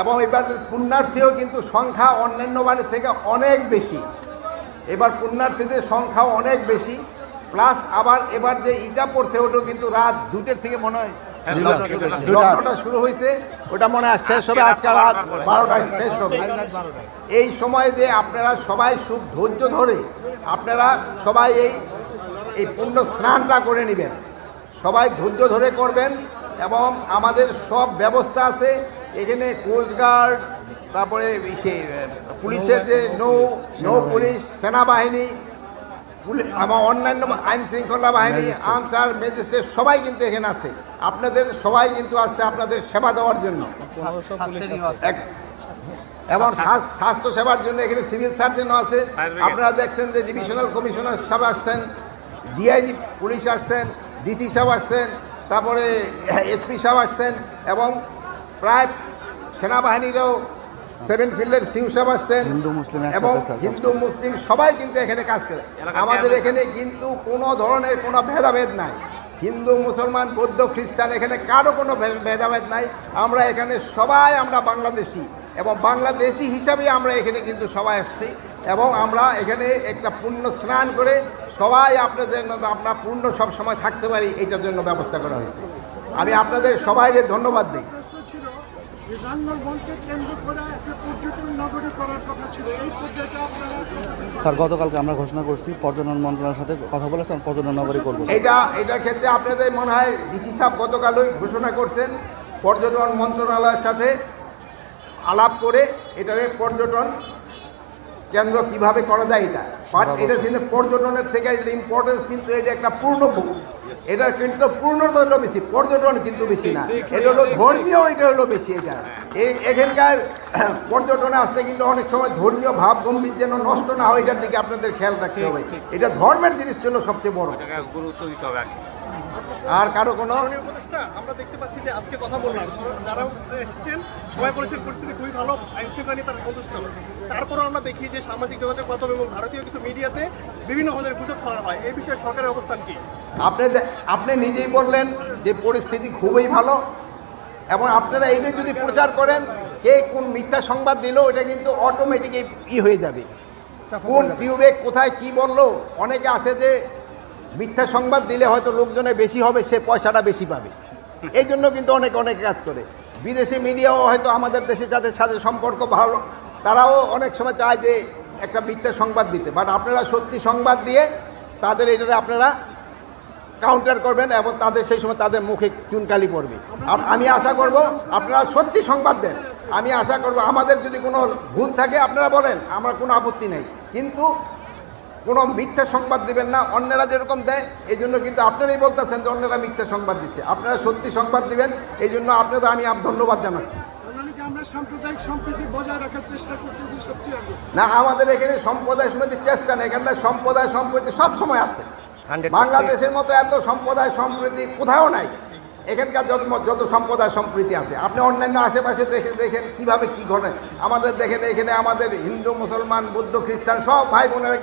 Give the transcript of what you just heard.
এবং এবার পুণ্যার্থীও কিন্তু সংখ্যা অন্যান্য বারের থেকে অনেক বেশি। এবার পুণ্যার্থীদের সংখ্যাও অনেক বেশি, প্লাস আবার এবার যে ইটা পড়ছে ওটাও কিন্তু রাত 2টার থেকে মনে হয় লগ্নটা শুরু হয়েছে, ওটা মনে হয় শেষ হবে আজকে রাত 12টায় শেষ হবে। এই সময় যে আপনারা সবাই খুব ধৈর্য ধরে আপনারা সবাই এই পুণ্য স্নানটা করে নেবেন, সবাই ধৈর্য ধরে করবেন। এবং আমাদের সব ব্যবস্থা আছে এখানে, কোস্টগার্ড, তারপরে পুলিশের যে নৌ পুলিশ, সেনাবাহিনী এবং অন্যান্য আইন শৃঙ্খলা বাহিনী, আনসার, ম্যাজিস্ট্রেট সবাই কিন্তু এখানে আছে। আপনাদের সবাই কিন্তু আসছে আপনাদের সেবা দেওয়ার জন্য এবং স্বাস্থ্য সেবার জন্য এখানে সিভিল সার্জনও আছে। আপনারা দেখছেন যে ডিভিশনাল কমিশনার সাহেব আসছেন, ডিআইজি পুলিশ আসছেন, ডিসি সাহেব আসছেন, তারপরে এসপি সাহেব আসছেন এবং প্রায় সেনাবাহিনীরও 7 ফিল্ডের সিউ সাহেব আসছেন এবং হিন্দু মুসলিম সবাই কিন্তু এখানে কাজ করে। আমাদের এখানে কিন্তু কোনো ধরনের কোনো ভেদাভেদ নাই, হিন্দু মুসলমান বৌদ্ধ খ্রিস্টান এখানে কারো কোনো ভেদাভেদ নাই। আমরা এখানে সবাই আমরা বাংলাদেশি এবং বাংলাদেশি হিসাবে আমরা এখানে কিন্তু সবাই আসছি এবং আমরা এখানে একটা পুণ্য স্নান করে সবাই আপনাদের আপনার পূর্ণ সব সময় থাকতে পারি, এটার জন্য ব্যবস্থা করা হয়েছে। আমি আপনাদের সবাইকে ধন্যবাদ দিই। স্যার, গতকালকে আমরা ঘোষণা করছি পর্যটন মন্ত্রণালয়ের সাথে কথা বলেছেন, পর্যটন নগরী করবো। এটার ক্ষেত্রে আপনাদের মনে হয় ডিসি সাহেব গতকালই ঘোষণা করছেন পর্যটন মন্ত্রণালয়ের সাথে আলাপ করে এটারে পর্যটন কেন্দ্র কিভাবে করা যায় এটা। বাট এটা কিন্তু পর্যটনের থেকে এটা ইম্পর্টেন্স, কিন্তু এটা একটা পূর্ণভূমি, এটা কিন্তু পূর্ণতা হলো বেশি, পর্যটন কিন্তু বেশি না, এটা হলো ধর্মীয়, এটা হলো বেশি। এটা এখানকার পর্যটনে আসতে কিন্তু অনেক সময় ধর্মীয় ভাব গম্ভীর যেন নষ্ট না হয়, এটার দিকে আপনাদের খেয়াল রাখতে হবে। এটা ধর্মের জিনিসটা হলো সবচেয়ে বড়। আর কারো কোনো আমরা দেখতে পাচ্ছি যে আজকে কথা বললাম, যারা এসেছেন সবাই বলেছেন পরিস্থিতি খুবই ভালো, আইন শৃঙ্খলা নিয়ে তারা সন্তুষ্ট। তারপরও আমরা দেখি যে সামাজিক যোগাযোগ মাধ্যম এবং ভারতীয় কিছু মিডিয়াতে বিভিন্ন ধরনের গুজব ছড়ানো হয়, এই বিষয়ে সরকারের অবস্থান কি? আপনি নিজেই বললেন যে পরিস্থিতি খুবই ভালো এবং আপনারা এইটা যদি প্রচার করেন কে কোন মিথ্যা সংবাদ দিল, এটা কিন্তু অটোমেটিক হয়ে যাবে। কোন টিউবে কোথায় কি বললো, অনেকে আছে যে মিথ্যা সংবাদ দিলে হয়তো লোকজনে বেশি হবে, সে পয়সাটা বেশি পাবে, এই জন্য কিন্তু অনেকে কাজ করে। বিদেশি মিডিয়াও হয়তো আমাদের দেশে যাদের সাথে সম্পর্ক ভালো, তারাও অনেক সময় চায় যে একটা মিথ্যা সংবাদ দিতে। বাট আপনারা সত্যি সংবাদ দিয়ে তাদের এটারে আপনারা কাউন্টার করবেন এবং তাদের সেই সময় তাদের মুখে চুনকালি পড়বে। আমি আশা করব আপনারা সত্যি সংবাদ দেন। আমি আশা করব আমাদের যদি কোনো ভুল থাকে আপনারা বলেন, আমার কোনো আপত্তি নেই, কিন্তু কোনো মিথ্যা সংবাদ দিবেন না। অন্যরা যেরকম দেয় এই জন্য কিন্তু আপনারাই বলতেছেন যে অন্যরা মিথ্যা সংবাদ দিচ্ছে, আপনারা সত্যি সংবাদ দিবেন, এই জন্য আপনাদের আমি ধন্যবাদ জানাচ্ছি। না, আমাদের এখানে সম্প্রদায় সমিতির চেষ্টা নেই, এখানকার সম্প্রদায় সম্প্রীতি সব সময় আছে। বাংলাদেশের মতো এত সম্প্রদায় সম্প্রীতি কোথাও নাই। এখানকার যত সম্প্রদায় সম্প্রীতি আছে, আপনি অন্যান্য আশেপাশে দেখেন কিভাবে কি ঘটে। আমাদের দেখেন এখানে আমাদের হিন্দু মুসলমান বৌদ্ধ খ্রিস্টান সব ভাই বোনেরা